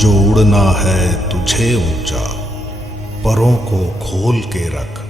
जो उड़ना है तुझे ऊंचा, परों को खोल के रख।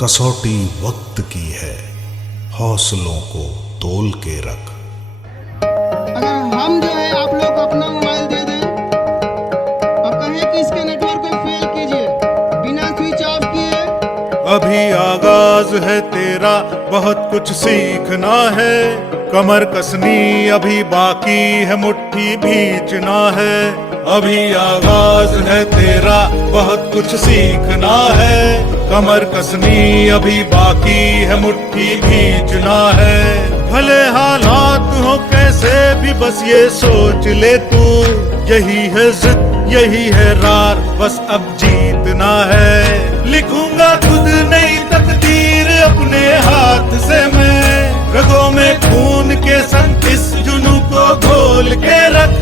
कसौटी वक्त की है, हौसलों को तोल के रख। अगर हम जो है आप लोग को अपना मोबाइल दे दें और कहें कि इसके नेटवर्क को फेल कीजिए बिना स्विच ऑफ किए। अभी आगाज है तेरा, बहुत कुछ सीखना है। कमर कसनी अभी बाकी है, मुट्ठी भींचना है। अभी आगाज है तेरा, बहुत कुछ सीखना है। कमर कसनी अभी बाकी है, मुट्ठी भींचना है। भले हालात हो कैसे भी बस ये सोच ले तू, यही है जिद यही है रार, बस अब जीतना है। लिखूंगा खुद नई तकदीर अपने हाथ से मैं, रगों में खून के संग इस जुनून को घोल के रख।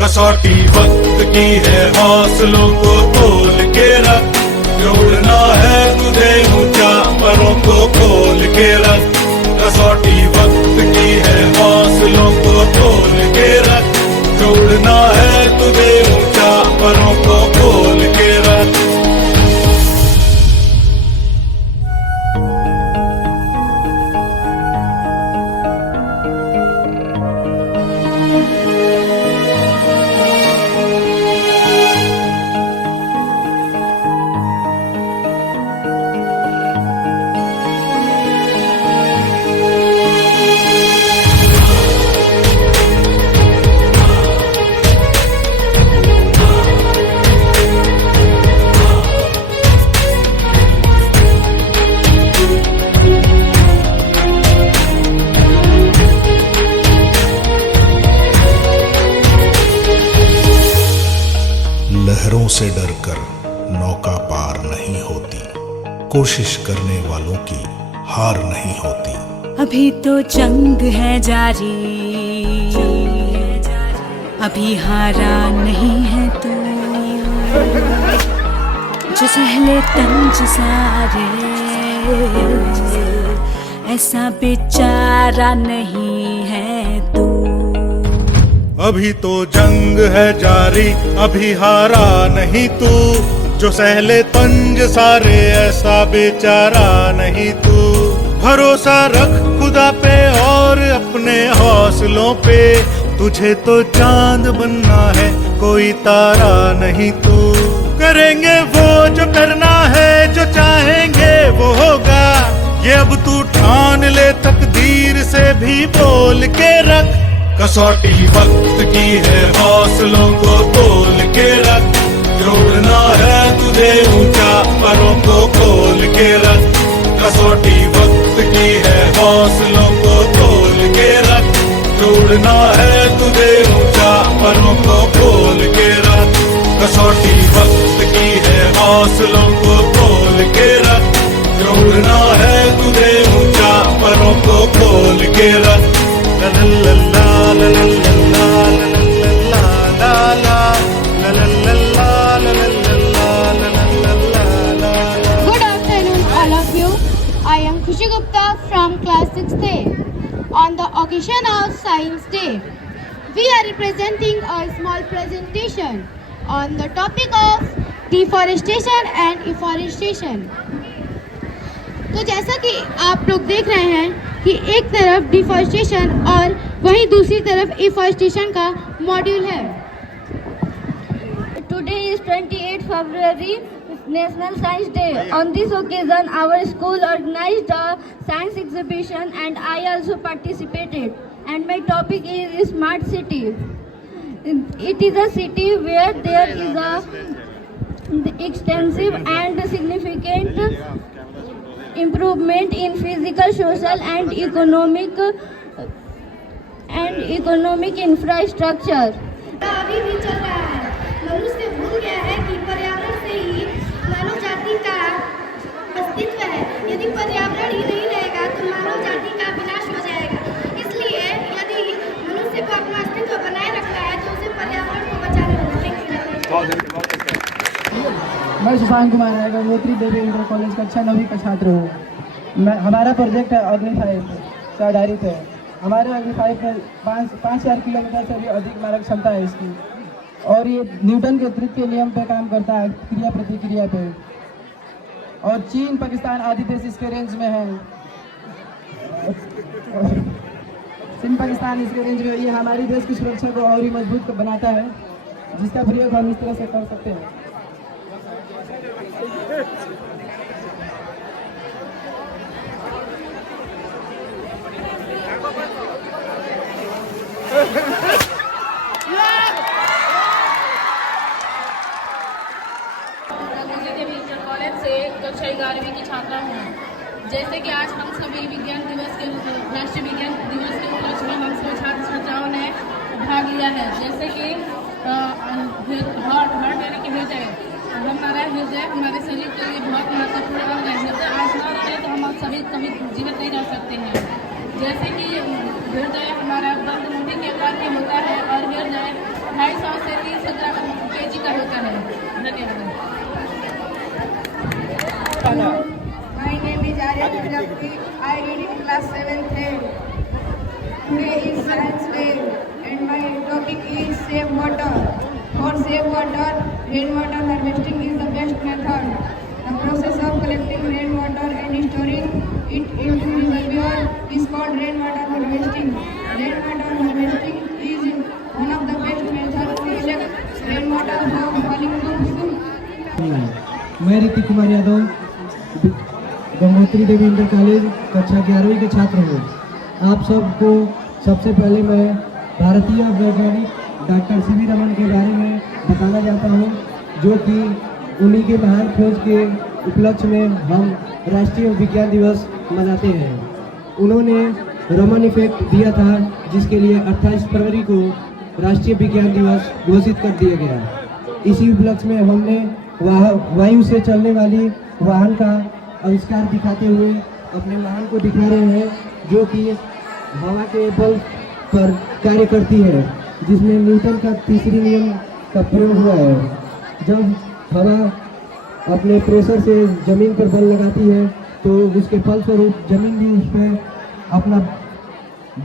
कसौटी वक्त की है, हौसलों को तोल के रख। जोड़ना है तुझे ऊंचा, परों को खोल के रख। कसौटी वक्त की है, हौसलों को तोल के रख। जोड़ना है तुझे ऊंचा, परों को खोल के रख। लहरों से डरकर नौका पार नहीं होती, कोशिश करने वालों की हार नहीं होती। अभी तो जंग है जारी, अभी हारा नहीं है तू। जो सहले तंज सारे, ऐसा बेचारा नहीं है तू। अभी तो जंग है जारी, अभी हारा नहीं तू। जो सहले तंज सारे, ऐसा बेचारा नहीं तू। भरोसा रख खुदा पे और अपने हौसलों पे, तुझे तो चांद बनना है, कोई तारा नहीं तू। करेंगे वो जो करना है, जो चाहेंगे वो होगा। ये अब तू ठान ले, तकदीर से भी बोल के रख। कसौटी वक्त की है, हौसलों को तोल के रख। जोड़ना है तुझे ऊंचा, परों को खोल के रख। कसौटी वक्त की है, हौसलों को तोल के रख। जोड़ना है तुझे ऊंचा, परों को खोल के रख। कसौटी वक्त की है, हौसलों को तोल के रख। जोड़ना है तुझे ऊंचा, परों को खोल के रख। Good afternoon, all of you. I am Khushi Gupta from class 6th A. On the occasion of Science Day, we are representing a small presentation on the topic of deforestation and afforestation. तो जैसा कि आप लोग देख रहे हैं कि एक तरफ डिफॉरेस्टेशन और वहीं दूसरी तरफ एफॉरेस्टेशन का मॉड्यूल है। Today is 28 February, National Science Day. On this occasion, our school organized a science exhibition and I also participated. And my topic is Smart City. It is a city where there is a extensive and significant improvement in physical, social and economic infrastructure. अभी भी चल रहा है। मनुष्य भूल गया है कि पर्यावरण से ही मानव जाति का अस्तित्व है। यदि पर्यावरण ही नहीं रहेगा तो मानव जाति का विनाश हो जाएगा। इसलिए यदि मनुष्य को अपना अस्तित्व बनाए रखना है तो उसे पर्यावरण को बचाना होगा। मैं सुशांत कुमार है, गंगोत्री देवी इंटर कॉलेज कक्षा 9वीं का छात्र हूँ। हमारा प्रोजेक्ट है अग्नि 5 से आधारित है। हमारे अग्नि 5 में 5,000 किलोमीटर से भी अधिक मारक क्षमता है इसकी। और ये न्यूटन के तृतीय नियम पे काम करता है, क्रिया प्रतिक्रिया पे। और चीन, पाकिस्तान आदि देश इसके रेंज में है। चीन, पाकिस्तान इसके रेंज में। ये हमारी देश की सुरक्षा को और ही मजबूत बनाता है, जिसका प्रयोग हम इस तरह से कर सकते हैं। कॉलेज से कक्षा 11वीं की छात्रा हूँ। जैसे कि आज हम सभी विज्ञान दिवस के राष्ट्रीय विज्ञान दिवस के उपलक्ष्य में हम सभी छात्र छात्राओं ने भाग लिया है। जैसे कि हार्ट यानी कि हृदय, हमारा हृदय हमारे शरीर के लिए बहुत महत्वपूर्ण अंग है। हृदय आज न रहे तो हम सभी कभी जीवित नहीं रह सकते हैं। जैसे कि हृदय हमारा बंद मोटी के आकार में होता है और हृदय 250 से 300 kg का होता है। धन्यवाद। My name is Arya Jagti. I read in class 7th A. Today is Science Day and my topic is save water. For save water, rainwater harvesting is the best method. The process of collecting rainwater and storing it into reservoir is called rainwater harvesting. Rainwater harvesting is one of the best methods to collect rainwater from falling roofs. मैं ऋतिक कुमार यादव गंगोत्री देवी inter college कक्षा 11वीं के छात्र हूँ। आप सबको सबसे पहले मैं भारतीय वैज्ञानिक डॉक्टर सी वी रमन के बारे में बताना चाहता हूँ, जो कि उन्हीं के महान खोज के उपलक्ष्य में हम राष्ट्रीय विज्ञान दिवस मनाते हैं। उन्होंने रमन इफेक्ट दिया था, जिसके लिए 28 फरवरी को राष्ट्रीय विज्ञान दिवस घोषित कर दिया गया। इसी उपलक्ष्य में हमने वायु से चलने वाली वाहन का आविष्कार दिखाते हुए अपने वाहन को दिखा रहे हैं, जो कि हवा के बल पर कार्य करती है, जिसमें न्यूटन का तीसरी नियम का प्रयोग हुआ है। जब हवा अपने प्रेशर से जमीन पर बल लगाती है तो उसके फलस्वरूप जमीन भी उस पर अपना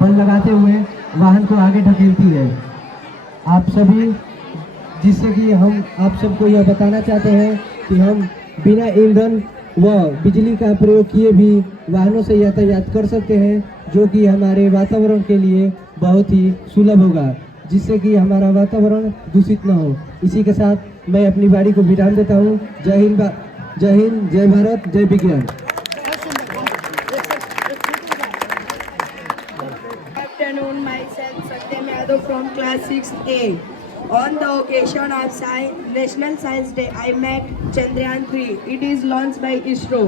बल लगाते हुए वाहन को आगे ढकेलती है। आप सभी, जिससे कि हम आप सबको यह बताना चाहते हैं कि हम बिना ईंधन व बिजली का प्रयोग किए भी वाहनों से यातायात कर सकते हैं, जो कि हमारे वातावरण के लिए बहुत ही सुलभ होगा, जिससे कि हमारा वातावरण दूषित न हो। इसी के साथ मैं अपनी वाणी को विराम देता हूँ। जय हिंद, जय भारत, जय विज्ञान। Good afternoon, myself Satyam Yadav from class 6A. On the occasion of National Science Day, I met Chandrayaan 3. It is launched by ISRO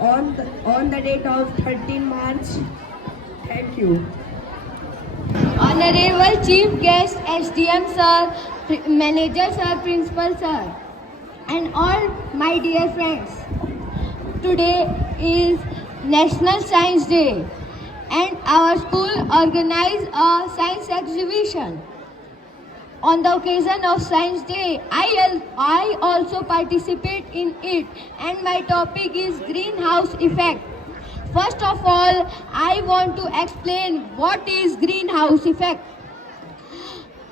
on the date of 13 March. Thank you. Honorable Chief Guest, SDM Sir, Manager Sir, Principal Sir, and all my dear friends. Today is National Science Day and our school organized a science exhibition. On the occasion of Science Day, I also participate in it, and my topic is greenhouse effect. First of all, I want to explain what is greenhouse effect.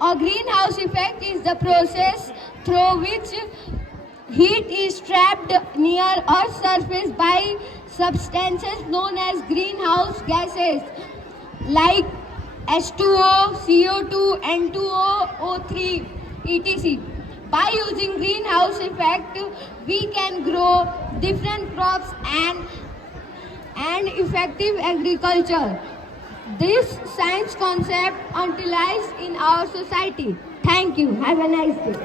A greenhouse effect is the process through which heat is trapped near Earth's surface by substances known as greenhouse gases like H2O, CO2, N2O, O3, etc. By using greenhouse effect, we can grow different crops and effective agriculture. This science concept utilized in our society. Thank you. Have a nice day.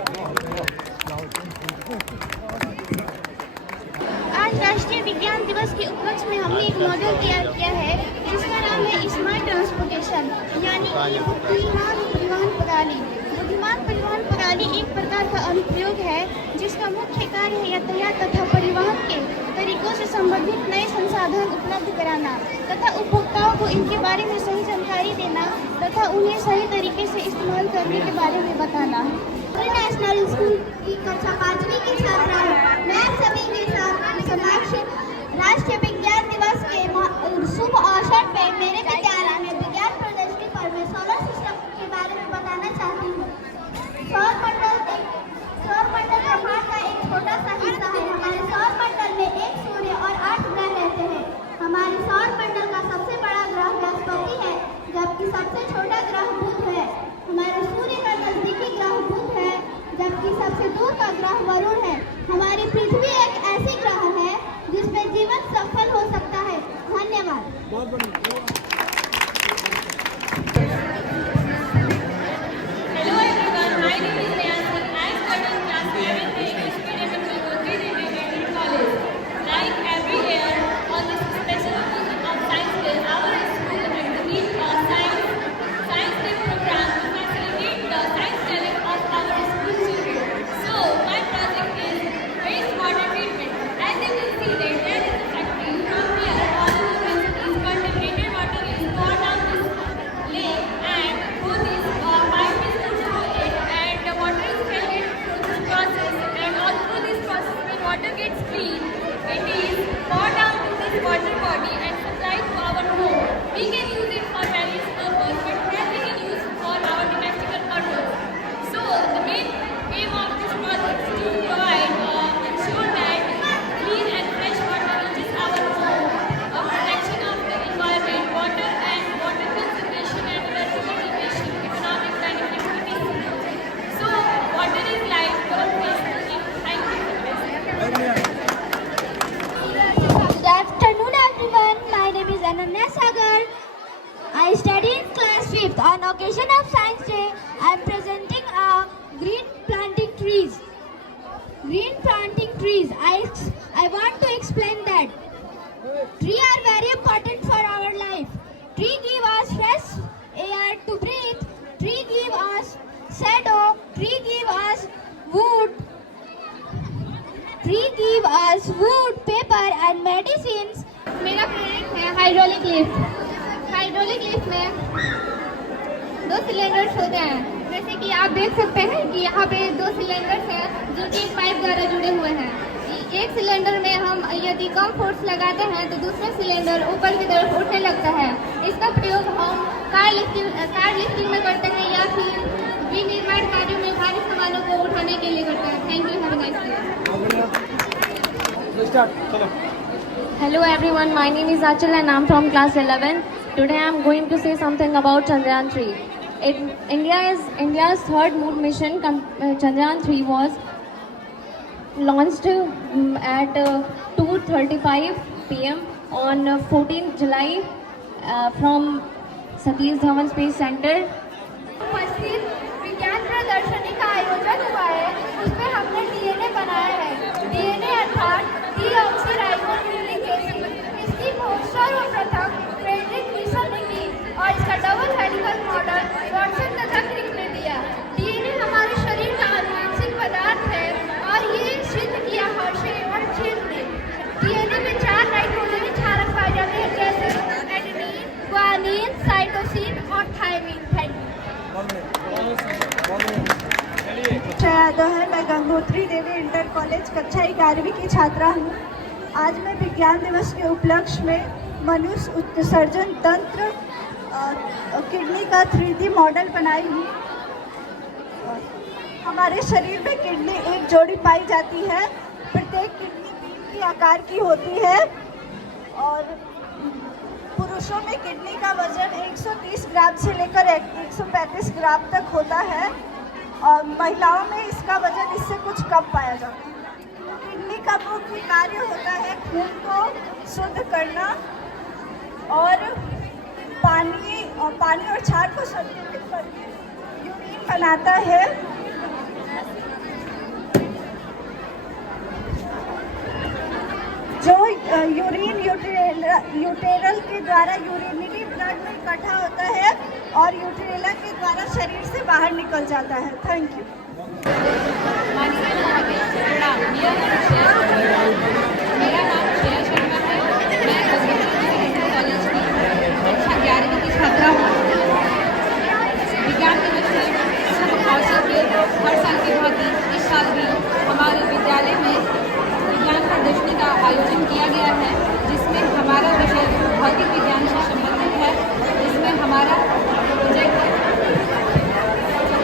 आज राष्ट्रीय विज्ञान दिवस के उपलक्ष्य में हमने एक model तैयार किया है, जिसका नाम है स्मार्ट ट्रांसपोर्टेशन, यानी कि बुद्धिमान परिवहन प्रणाली। बुद्धिमान परिवहन प्रणाली एक प्रकार का अनुप्रयोग है, जिसका मुख्य कार्य है यातायात तथा परिवहन के तरीकों से संबंधित नए संसाधन उपलब्ध कराना तथा उपभोक्ताओं को इनके बारे में सही जानकारी देना तथा उन्हें सही तरीके से इस्तेमाल करने के बारे में बताना। नेशनल स्कूल की कक्षा 5वीं की छात्रा हूँ। मैं सभी के साथ समक्ष राष्ट्रीय विज्ञान दिवस के शुभ अवसर पर मेरे विद्यालय में विज्ञान प्रदर्शनी पर मैं सोलर सिस्टम के बारे में बताना चाहती हूँ। सौर सबसे छोटा ग्रह बुध है। हमारे सूर्य का नजदीकी ग्रह बुध है, जबकि सबसे दूर का ग्रह वरुण है। हमारी पृथ्वी एक ऐसी ग्रह है जिसमें जीवन सफल हो सकता है। धन्यवाद। Hello everyone, my name is Neha. I am studying class 11th in Experimental Gangotri Devi Medical College. Like every year, on this special occasion of Science Day, our school agreed a Science Day program to facilitate the science talent of our school children. So, my project is wastewater treatment. As you can see that there is a factory. From here, all of the contaminated water is poured down this lake, and through this pipe is put through it, and the water is filtered through this process, and all through this process when water gets clean, it is poured down to this water body and supplied to our home. We can use it for various purposes, but here we can use for our domestic purpose. So the main aim of this project is to provide ensure that clean and fresh water reaches our home, protection of the environment, water and water conservation and preservation, economic benefits to the city. So water is life, don't waste it. Thank you. Good afternoon, everyone. My name is Ananya Sagar. I study in class 5th. On occasion of Science Day, I am presenting a green planting trees. Green planting trees. I want to explain that trees are very important for our life. Tree give us fresh air to breathe. Tree give us shadow. Tree give us wood. Tree give us wood, paper and medicines. मेरा project है hydraulic lift. Hydraulic lift में 2 cylinders होते हैं। जैसे कि आप देख सकते हैं कि यहाँ पे 2 सिलेंडर्स हैं जो कि एक पाइप द्वारा जुड़े हुए हैं। एक सिलेंडर में हम यदि कम फोर्स लगाते हैं तो दूसरा सिलेंडर ऊपर की तरफ उठने लगता है। इसका प्रयोग हम कार लिफ्टिंग में करते हैं या फिर विनिर्माण कार्यों में भारी सामानों को उठाने के लिए करते हैं। Thank you, have a nice day. Hello everyone, my name is Achal and I'm from class 11. Today I'm going to say something about Chandrayaan 3. India's third moon mission, Chandrayaan 3 was launched at 2:35 p.m. on 14th July from Satish Dhawan Space Center. उपस्थित विज्ञान प्रदर्शनी का आयोजन हुआ है, उसमें हमने DNA बनाया है। डीएनए अर्थात डीऑक्सीराइबोन्यूक्लिक एसिड। इसकी खोज सर्वप्रथम फ्रेडरिक मिशर ने की और इसका डबल हेलिकल मॉडल वाटसन तथा क्रिक ने दिया। डीएनए हमारे शरीर का आनुवंशिक पदार्थ है और ये सिद्ध किया हर्शे और चेज ने। डीएनए में 4 नाइट्रोजन क्षारक पाए जाते हैं, जैसे एडेनिन, ग्वानिन, साइटोसिन और थायमिन। Thank you. यादव है, मैं गंगोत्री देवी इंटर कॉलेज कक्षा 11वीं की छात्रा हूँ। आज मैं विज्ञान दिवस के उपलक्ष्य में मनुष्य उत्सर्जन तंत्र किडनी का 3D मॉडल बनाई हूँ। हमारे शरीर में किडनी एक जोड़ी पाई जाती है। प्रत्येक किडनी बीन के आकार की होती है और पुरुषों में किडनी का वजन 130 ग्राम से लेकर 135 ग्राम तक होता है और महिलाओं में इसका वजन इससे कुछ कम पाया जाता है। किडनी का मुख्य कार्य होता है खून को शुद्ध करना और पानी और क्षार को संतुलित करके यूरिन बनाता है। जो यूरिन यूटेरल के द्वारा यूरिनरी ब्लड में इकट्ठा होता है और यूटेरेला के द्वारा शरीर से बाहर निकल जाता है। Thank you. मेरा नाम श्रेया शर्मा है। मैं कॉलेज की कक्षा 11वीं की छात्रा हूँ। विज्ञान दिवस में शुभ अवसर के हर साल की भांति इस साल भी हमारे विद्यालय में विज्ञान प्रदर्शनी का आयोजन किया गया है, जिसमें हमारा विषय भौतिक विज्ञान से संबंधित है। जिसमें हमारा प्रोजेक्ट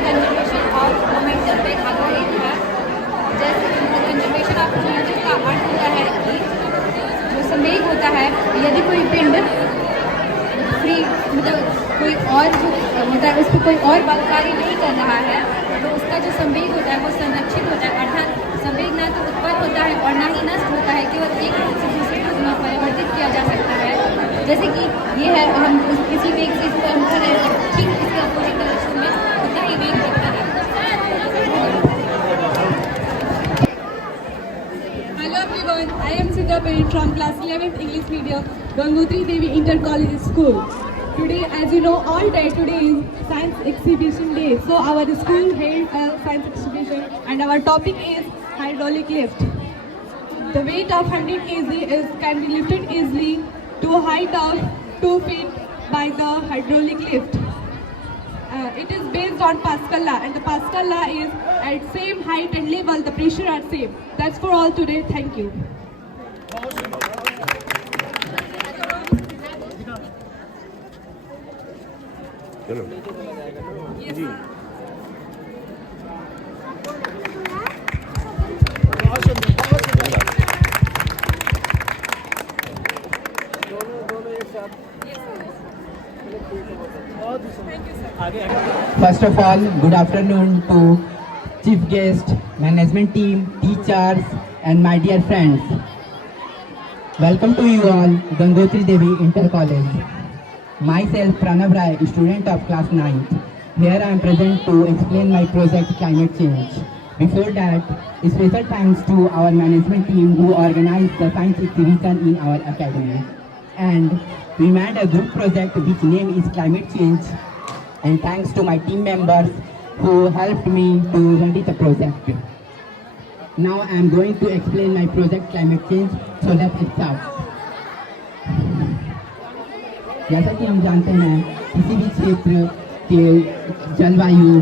कंजर्वेशन ऑफ मोमेंटम पे आधारित है। जैसे कंजर्वेशन ऑफ मोमेंटम का अर्थ होता है कि जो संवेग होता है, यदि कोई पिंड फ्री मतलब कोई और जो होता है उस पर कोई और बलकारी नहीं कर रहा है, तो उसका जो संवेग होता है वो संरक्षित होता है, अर्थात संवेग ना तो उत्पन्न होता है और ना ही नष्ट होता है, केवल एक रूप से दूसरे रूप में परिवर्तित किया जा सकता है। जैसे कि ये है, हम किसी वेग से इसको हम कर रहे हैं, ठीक इसके अपोजिट डायरेक्शन में उतना ही वेग लगता है। Hello everyone, I am Sudha Peri from class 11th English medium, Gangotri Devi Inter College School. Today, as you know, all day today is Science Exhibition Day. So our school held a science exhibition and our topic is hydraulic lift. The weight of 100 kg can be lifted easily to a height of 2 feet by the hydraulic lift. It is based on Pascal law, and the Pascal law is at same height and level, the pressure are same. That's for all today. Thank you. First of all, good afternoon to chief guest, management team, teachers and my dear friends. Welcome to you all, Gangotri Devi Inter College. Myself Pranav Rai, student of class 9th. Here I am present to explain my project climate change. Before that, special thanks to our management team who organized the science exhibition in our academy. And we made a group project which name is climate change. And thanks to my team members who helped me to ready the project. Now I am going to explain my project climate change, so let's start. जैसा कि हम जानते हैं, किसी भी क्षेत्र के जलवायु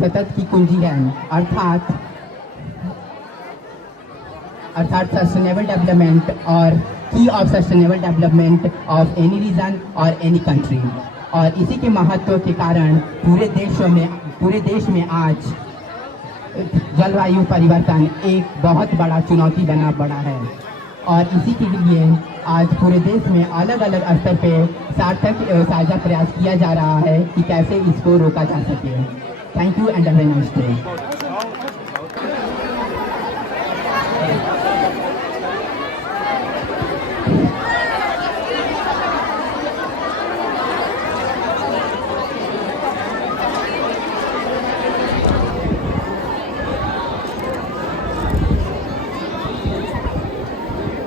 सतत की कुंजी है, अर्थात सस्टेनेबल डेवलपमेंट और key of sustainable development of any region और एनी कंट्री। और इसी के महत्व के कारण पूरे देश में आज जलवायु परिवर्तन एक बहुत बड़ा चुनौती बना पड़ा है। और इसी के लिए आज पूरे देश में अलग अलग स्तर पे सार्थक साझा प्रयास किया जा रहा है कि कैसे इसको रोका जा सके। Thank you and have a nice day.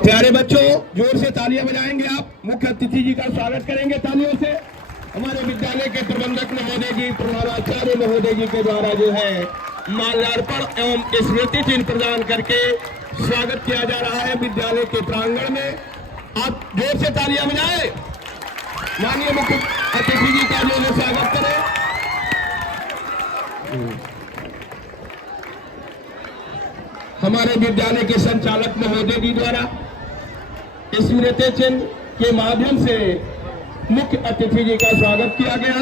प्यारे बच्चों, जोर से तालियां बजाएंगे आप। मुख्य अतिथि जी का स्वागत करेंगे तालियों से। हमारे विद्यालय के प्रबंधक महोदय जी, प्रभाराचार्य महोदय जी के द्वारा जो है माल्यार्पण एवं स्मृति चिन्ह प्रदान करके स्वागत किया जा रहा है विद्यालय के प्रांगण में। आप जोर से तालियां बजाएं, माननीय मुख्य अतिथि जी का जो है स्वागत करें। हमारे विद्यालय के संचालक महोदय जी द्वारा स्मृति चिन्ह के माध्यम से मुख्य अतिथि जी का स्वागत किया गया।